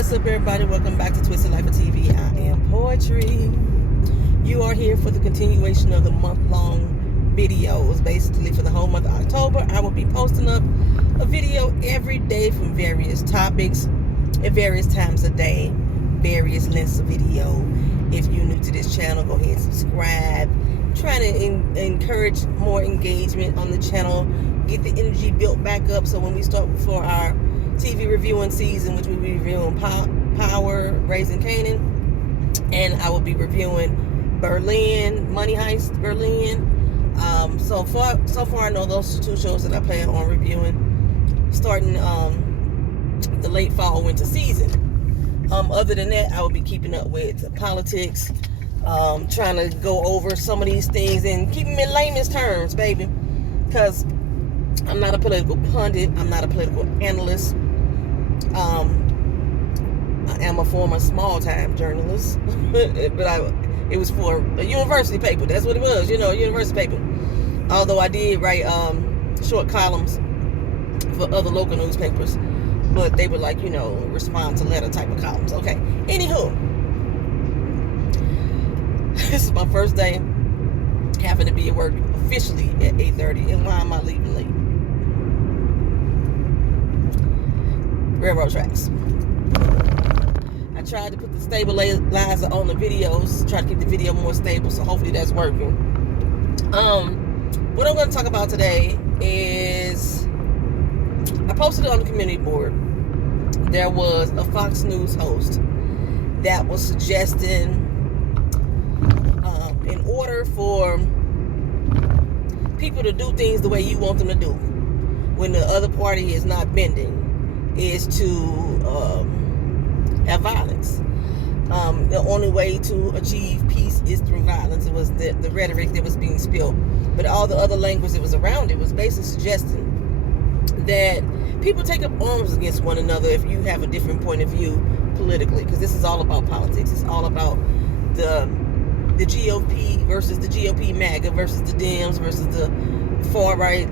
What's up, everybody? Welcome back to Twisted Life of TV. I am Poetry. You are here for the continuation of the month-long videos. Basically, for the whole month of October, I will be posting up a video every day from various topics at various times of day, various lengths of video. If you're new to this channel, go ahead and subscribe. I'm trying to encourage more engagement on the channel, get the energy built back up, so when we start for our TV reviewing season, which we'll be reviewing Power, Raising Canaan, and I will be reviewing Berlin, Money Heist Berlin. So far I know those two shows that I plan on reviewing starting the late fall winter season. Other than that, I will be keeping up with politics, trying to go over some of these things and keep them in layman's terms, baby, because I'm not a political pundit, I'm not a political analyst. I am a former small-time journalist, but it was for a university paper. That's what it was, a university paper. Although I did write short columns for other local newspapers, but they were like, respond to letter type of columns. Okay. Anywho, this is my first day having to be at work officially at 8:30, and why am I leaving late? Railroad tracks. I tried to put the stabilizer on the videos, try to keep the video more stable, so hopefully that's working. What I'm going to talk about today is, I posted it on the community board. There was a Fox News host that was suggesting, in order for people to do things the way you want them to do, when the other party is not bending, is to have violence. The only way to achieve peace is through violence. It was the rhetoric that was being spilled, but all the other language that was around it was basically suggesting that people take up arms against one another if you have a different point of view politically, because this is all about politics. It's all about the GOP versus the GOP MAGA versus the Dems versus the far right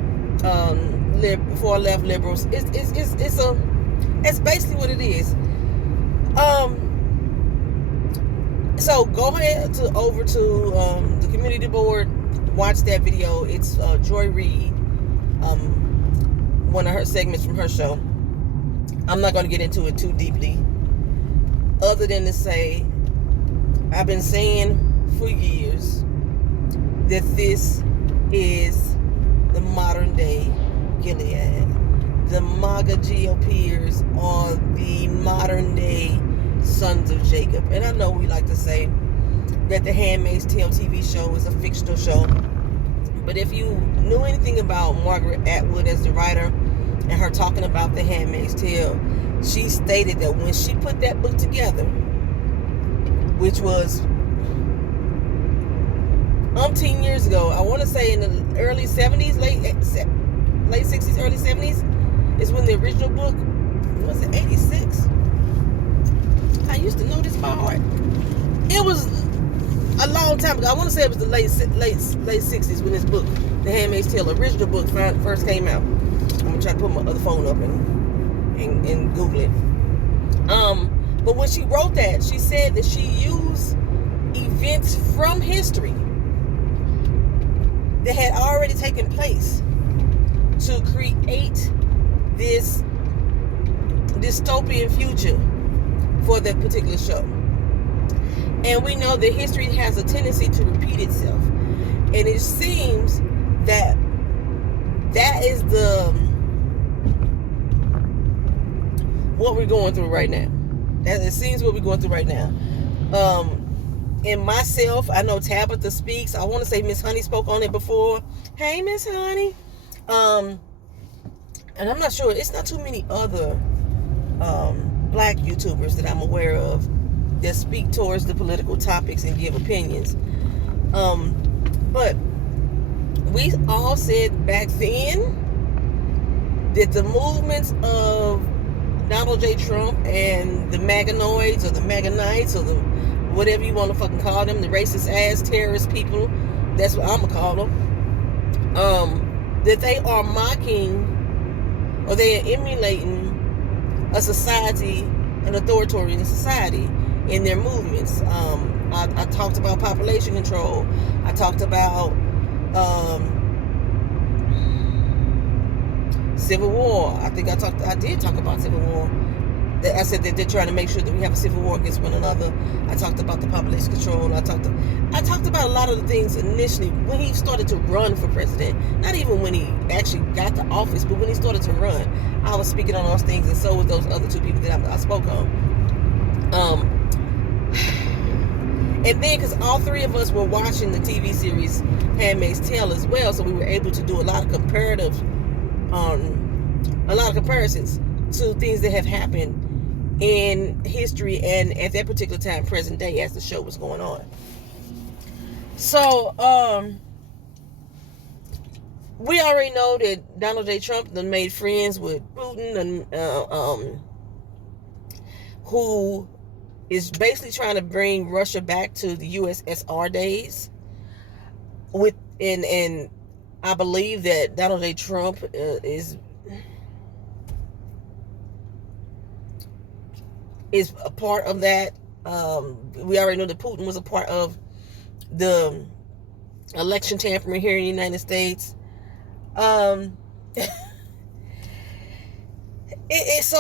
far left liberals. It's basically what it is. So go ahead over to the community board, watch that video. It's Joy Reid, one of her segments from her show. I'm not going to get into it too deeply, other than to say, I've been saying for years that this is the modern day Gilead. The MAGA GOPers are the modern day sons of Jacob. And I know we like to say that the Handmaid's Tale TV show is a fictional show, but if you knew anything about Margaret Atwood as the writer and her talking about the Handmaid's Tale, she stated that when she put that book together, which was umpteen years ago, I want to say in the early 70s, late 60s, early 70s, is when the original book, was it 86? I used to know this by heart. It was a long time ago. I want to say it was the late 60s when this book, The Handmaid's Tale, original book, first came out. I'm going to try to put my other phone up and Google it. But when she wrote that, she said that she used events from history that had already taken place to create this dystopian future for that particular show. And we know that history has a tendency to repeat itself, and it seems that is what we're going through right now. It seems what we're going through right now. And myself, I know Tabitha speaks. I want to say Miss Honey spoke on it before. Hey, Miss Honey. And I'm not sure, it's not too many other black YouTubers that I'm aware of that speak towards the political topics and give opinions. But we all said back then that the movements of Donald J. Trump and the MAGAnoids or the MAGAnites or the whatever you want to fucking call them, the racist ass terrorist people, that's what I'm gonna call them, that they are mocking or they are emulating a society an authoritarian society in their movements. I talked about population control. I talked about civil war. I did talk about civil war. I said that they're trying to make sure that we have a civil war against one another. I talked about the population control. I talked about a lot of the things initially when he started to run for president. Not even when he actually got to office, but when he started to run. I was speaking on those things, and so was those other two people that I spoke on. And then, because all three of us were watching the TV series Handmaid's Tale as well, so we were able to do a lot of comparisons to things that have happened in history and at that particular time, present day, as the show was going on. So, we already know that Donald J. Trump done made friends with Putin, and who is basically trying to bring Russia back to the USSR days. And I believe that Donald J. Trump is a part of that. We already know that Putin was a part of the election tampering here in the United States. It's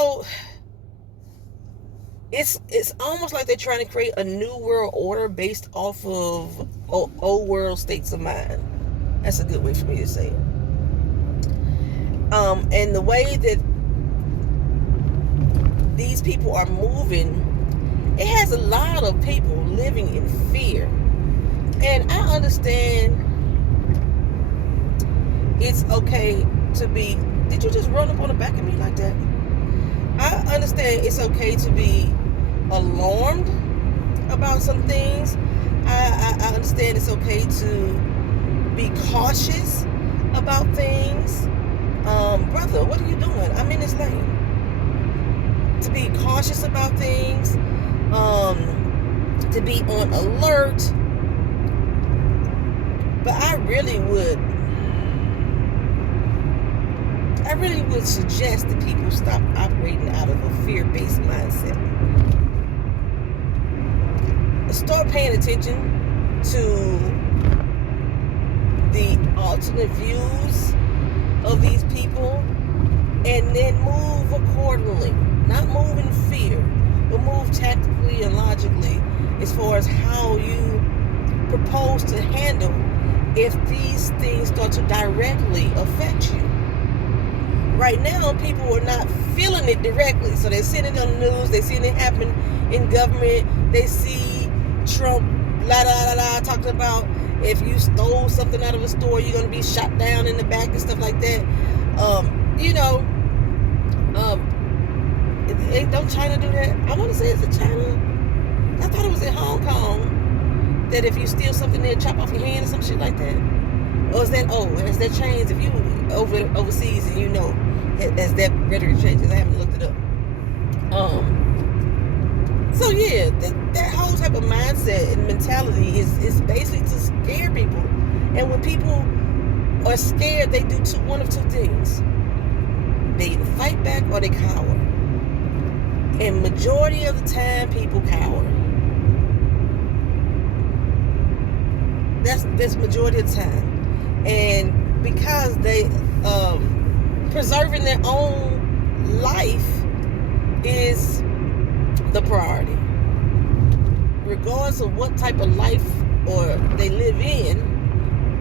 almost like they're trying to create a new world order based off of old world states of mind. That's a good way for me to say it. And the way that these people are moving, it has a lot of people living in fear. And I understand it's okay to be... Did you just run up on the back of me like that? I understand it's okay to be alarmed about some things. I understand it's okay to be cautious about things. Brother, what are you doing? I'm in this lane. To be cautious about things, to be on alert. But I really would suggest that people stop operating out of a fear-based mindset. Start paying attention to the alternate views of these people, and then move accordingly. Not move in fear, but move tactically and logically as far as how you propose to handle if these things start to directly affect you. Right now, people are not feeling it directly. So they're seeing it on the news. They're seeing it happen in government. They see Trump, talking about if you stole something out of a store, you're going to be shot down in the back and stuff like that. Don't China do that? I want to say it's in China. I thought it was in Hong Kong. That if you steal something, they'll chop off your hand or some shit like that. Or is that changed? If you overseas and you know, has that rhetoric changes? I haven't looked it up. So yeah, that whole type of mindset and mentality is basically to scare people. And when people are scared, they do one of two things. They either fight back or they cower. And majority of the time, people cower. That's majority of the time. And because they preserving their own life is the priority. Regardless of what type of life or they live in,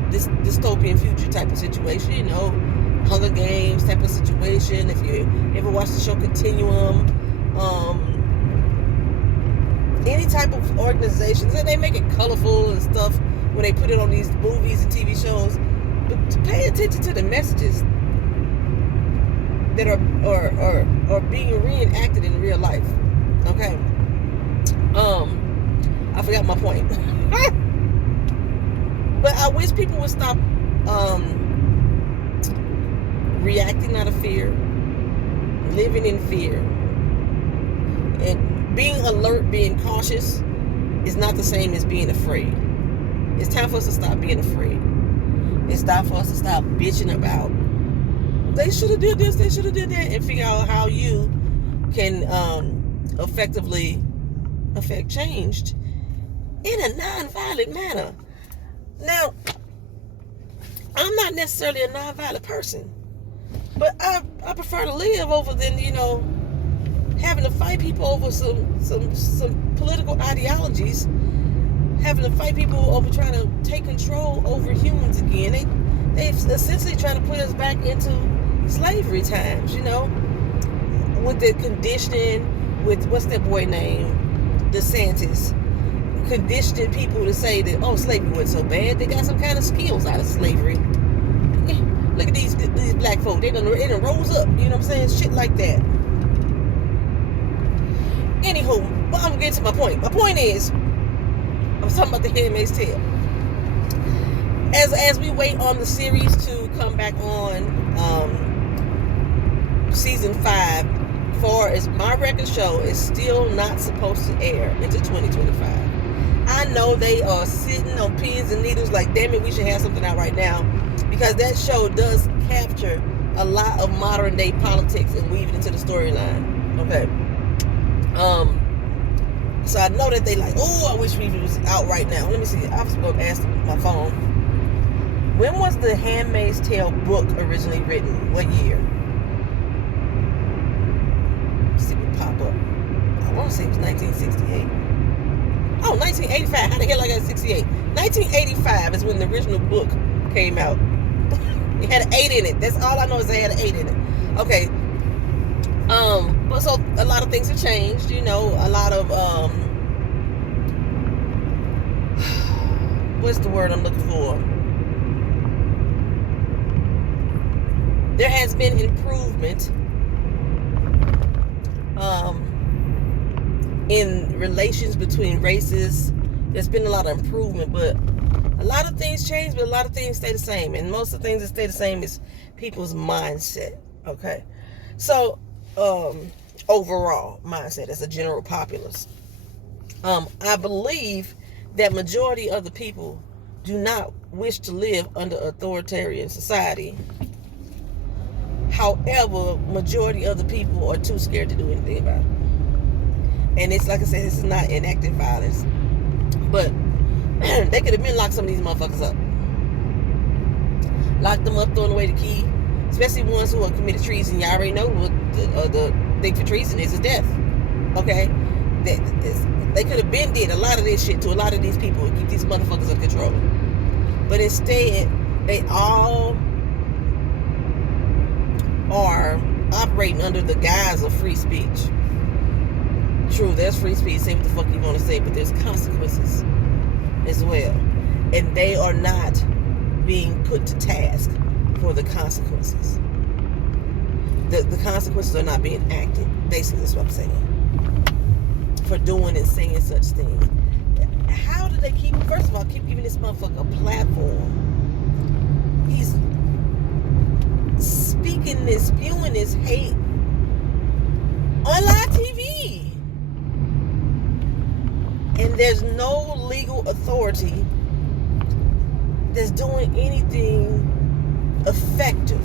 this dystopian future type of situation, you know, Hunger Games type of situation. If you ever watch the show Continuum, any type of organizations, and they make it colorful and stuff when they put it on these movies and TV shows, but pay attention to the messages that are being reenacted in real life. Okay. I forgot my point. But I wish people would stop reacting out of fear, living in fear, and being alert, being cautious is not the same as being afraid. It's time for us to stop being afraid. It's time for us to stop bitching about they should have did this, they should have did that, and figure out how you can effectively affect change in a non-violent manner. Now, I'm not necessarily a non-violent person, but I prefer to live over than, having to fight people over some political ideologies, having to fight people over trying to take control over humans again. They've essentially trying to put us back into slavery times, with the conditioning, with what's that boy name, DeSantis, conditioning people to say that, oh, slavery wasn't so bad. They got some kind of skills out of slavery. Look at these black folk. They done rose up. You know what I'm saying? Shit like that. Anywho, but I'm getting to my point. My point is, I'm talking about the Handmaid's Tale. As we wait on the series to come back on, season 5, far as my record show, is still not supposed to air into 2025. I know they are sitting on pins and needles like, damn it, we should have something out right now, because that show does capture a lot of modern day politics and weave it into the storyline. Okay. So I know that they like, oh, I wish we was out right now. Let me see. I was going to ask my phone. When was the Handmaid's Tale book originally written? What year? Let's see what pop up. I want to say it was 1968. Oh, 1985. How the hell I got 68? 1985 is when the original book came out. It had an 8 in it. That's all I know is they had an 8 in it. Okay. But so a lot of things have changed, a lot of, what's the word I'm looking for? There has been improvement, in relations between races. There's been a lot of improvement, but a lot of things change, but a lot of things stay the same. And most of the things that stay the same is people's mindset. Okay. So, overall mindset as a general populace. I believe that majority of the people do not wish to live under authoritarian society. However, majority of the people are too scared to do anything about it. And it's like I said, this is not enacted violence, but they could have been locked some of these motherfuckers up. Locked them up, throwing away the key. Especially ones who have committed treason. You already know what the thing for treason is death. Okay? They could have been did a lot of this shit to a lot of these people and keep these motherfuckers under control. But instead, they all are operating under the guise of free speech. True, there's free speech, say what the fuck you want to say, but there's consequences as well. And they are not being put to task for the consequences. The consequences are not being acted. Basically, that's what I'm saying. For doing and saying such things. How do they first of all, keep giving this motherfucker a platform? He's speaking this, spewing this hate on live TV. And there's no legal authority that's doing anything effective.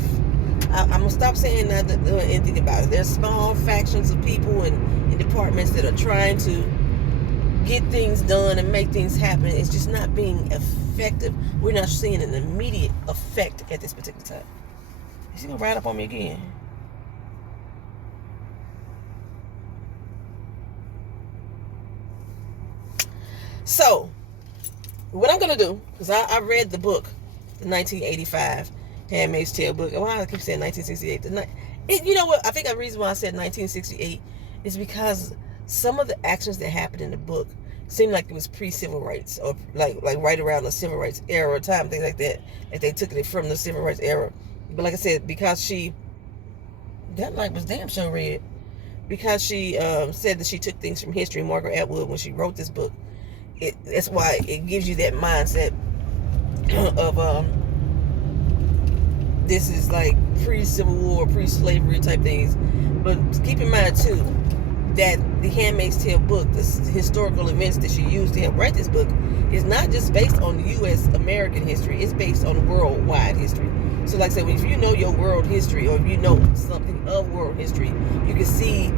I'm going to stop saying that, anything about it. There's small factions of people and departments that are trying to get things done and make things happen. It's just not being effective. We're not seeing an immediate effect at this particular time. Is he going to ride up on me again? So, what I'm going to do, because I read the book, the 1985 Handmaid's Tale book. Why I keep saying 1968? You know what? I think the reason why I said 1968 is because some of the actions that happened in the book seemed like it was pre-civil rights, or like right around the civil rights era time, things like that. Like they took it from the civil rights era. But like I said, because that light was damn sure red. Because she said that she took things from history, Margaret Atwood, when she wrote this book. That's why it gives you that mindset of this is like pre-Civil War, pre-slavery type things. But keep in mind too that the Handmaid's Tale book, the historical events that she used to help write this book, is not just based on U.S. American history. It's based on worldwide history. So like I said, if you know your world history, or if you know something of world history, you can see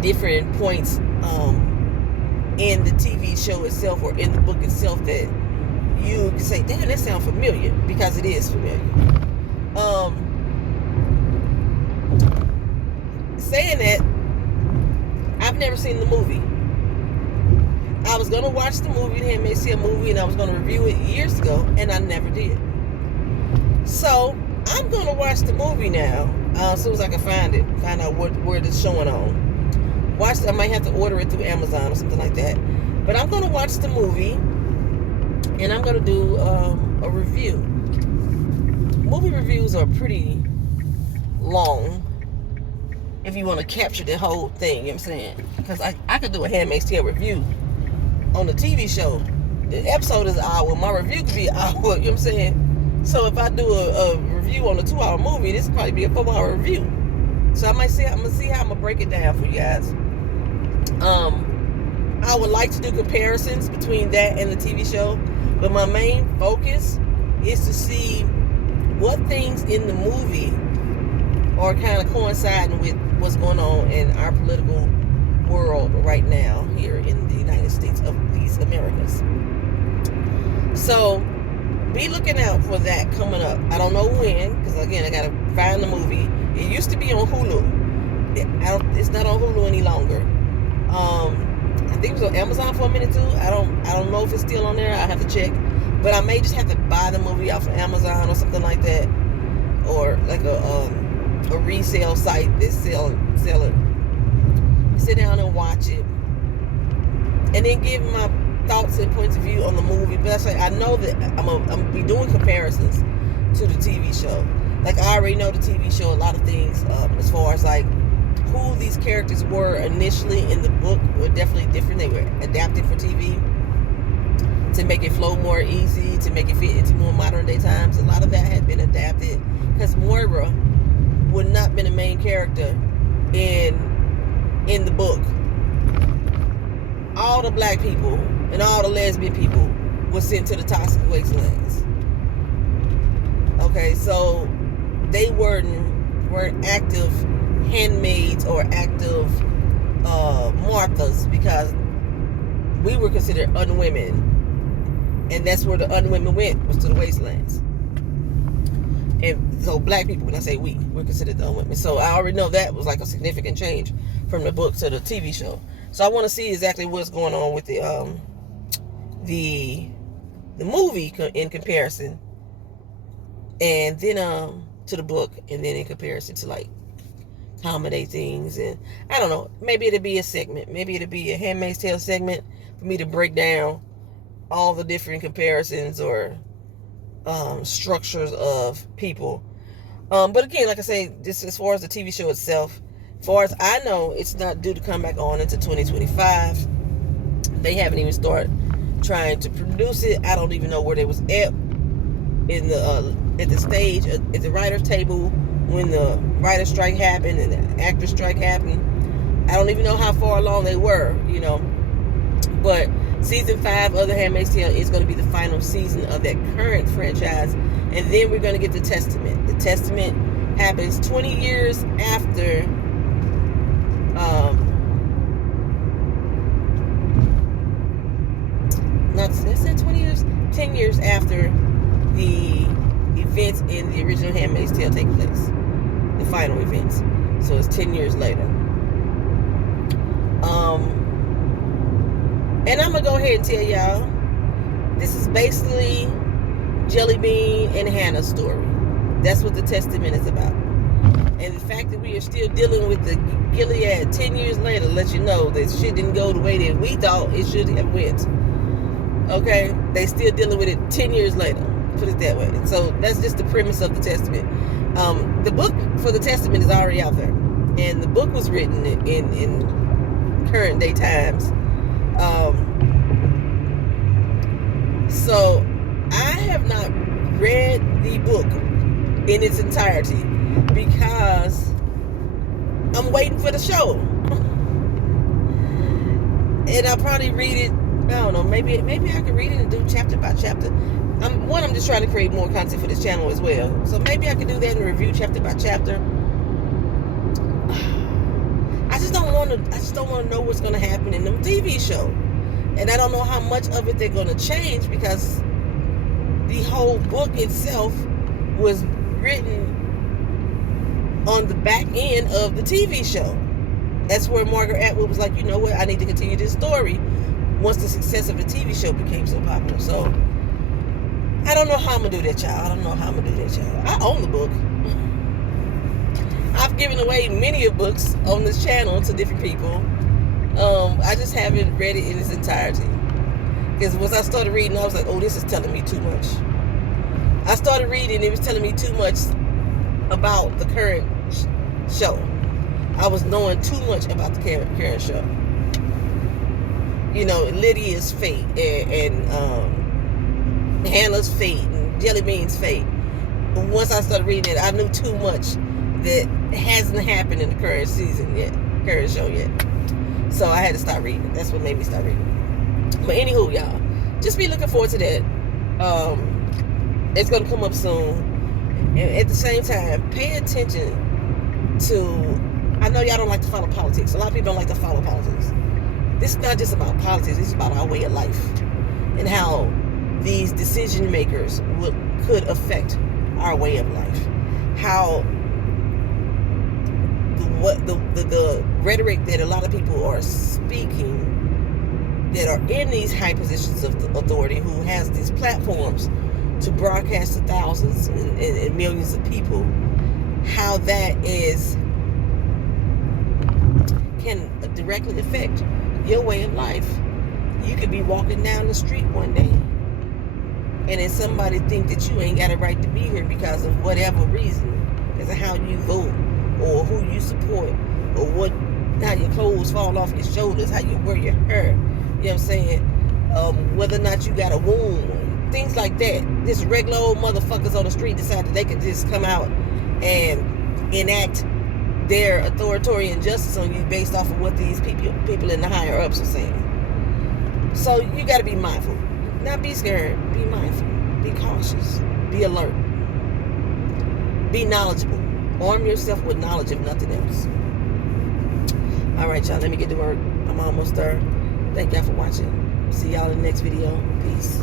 different points in the TV show itself or in the book itself that you can say, damn, that sounds familiar, because it is familiar. Saying that, I've never seen the movie. I was going to watch the movie, the Handmaid's Tale movie, and I was going to review it years ago, and I never did. So, I'm going to watch the movie now, as soon as I can find out where it's showing on. Watch it. I might have to order it through Amazon or something like that. But I'm going to watch the movie, and I'm going to do a review. Movie reviews are pretty long if you want to capture the whole thing, you know what I'm saying? Because I could do a Handmaid's Tale review on the TV show. The episode is an hour. My review could be an hour, you know what I'm saying? So if I do a review on a 2-hour movie, this will probably be a 4-hour review. So I'm going to see how I'm going to break it down for you guys. I would like to do comparisons between that and the TV show, but my main focus is to see what things in the movie are kind of coinciding with what's going on in our political world right now here in the United States of these Americas. So be looking out for that coming up. I don't know when, because again, I gotta find the movie. It used to be on Hulu. It's not on Hulu any longer. I think it was on Amazon for a minute too. I don't know if it's still on there. I have to check. But I may just have to buy the movie off of Amazon or something like that, or like a resale site that sell it. Sit down and watch it, and then give my thoughts and points of view on the movie. But I know that I'm be doing comparisons to the TV show. Like, I already know the TV show a lot of things as far as like who these characters were initially in the book were definitely different. They were adapted for TV to make it flow more easy, to make it fit into more modern day times. A lot of that had been adapted because Moira would not have been the main character in the book. All the black people and all the lesbian people were sent to the toxic wastelands. Okay, so they weren't active handmaids or active Marthas, because we were considered unwomen, and that's where the unwomen went, was to the wastelands. And so black people, when I say we're considered the unwomen. So I already know that was like a significant change from the book to the TV show. So I want to see exactly what's going on with the movie in comparison, and then to the book, and then in comparison to like accommodate things. And I don't know, maybe it'll be a segment, maybe it'll be a Handmaid's Tale segment for me to break down all the different comparisons or structures of people. But again, like I say, this as far as the TV show itself, as far as I know, it's not due to come back on into 2025. They haven't even started trying to produce it. I don't even know where they was at the stage at the writer's table when the writer's strike happened and the actor's strike happened. I don't even know how far along they were, you know. But season 5 of The Handmaid's Tale is going to be the final season of that current franchise, and then we're going to get the Testament. The Testament happens 20 years after. Is that 20 years? 10 years after the events in the original Handmaid's Tale take place. The final events. So it's 10 years later. And I'm going to go ahead and tell y'all, this is basically Jelly Bean and Hannah's story. That's what the Testament is about. And the fact that we are still dealing with the Gilead 10 years later lets you know that shit didn't go the way that we thought it should have went. Okay? They still dealing with it 10 years later. Put it that way. So that's just the premise of the Testament. The book for the Testament is already out there. And the book was written in current day times. So I have not read the book in its entirety because I'm waiting for the show. And I'll probably read it, I don't know, maybe I could read it and do chapter by chapter. I'm just trying to create more content for this channel as well. So maybe I could do that and review chapter by chapter. I just don't just don't want to know what's going to happen in the TV show. And I don't know how much of it they're going to change, because the whole book itself was written on the back end of the TV show. That's where Margaret Atwood was like, you know what, I need to continue this story once the success of the TV show became so popular. So I don't know how I'm going to do that, y'all. I own the book. I've given away many of books on this channel to different people. I just haven't read it in its entirety. Because once I started reading, I was like, oh, this is telling me too much. I started reading, it was telling me too much about the current show. I was knowing too much about the current show. You know, Lydia's fate and Hannah's fate and Jellybean's fate. But once I started reading it, I knew too much that hasn't happened in the current show yet. So I had to start reading. That's what made me start reading. But anywho, y'all, just be looking forward to that. It's gonna come up soon. And at the same time, pay attention to, I know y'all don't like to follow politics. A lot of people don't like to follow politics. This is not just about politics. This is about our way of life and how these decision makers could affect our way of life. How the rhetoric that a lot of people are speaking that are in these high positions of authority, who has these platforms to broadcast to thousands and millions of people, how that can directly affect your way of life. You could be walking down the street one day and then somebody think that you ain't got a right to be here because of whatever reason, because of how you vote or who you support or how your clothes fall off your shoulders, how you wear your hair, you know what I'm saying, whether or not you got a wound, things like that. Just regular old motherfuckers on the street decide that they could just come out and enact their authoritarian justice on you based off of what these people in the higher ups are saying. So you got to be mindful. Not be scared. Be mindful. Be cautious. Be alert. Be knowledgeable. Arm yourself with knowledge, if nothing else. All right, y'all. Let me get to work. I'm almost there. Thank y'all for watching. See y'all in the next video. Peace.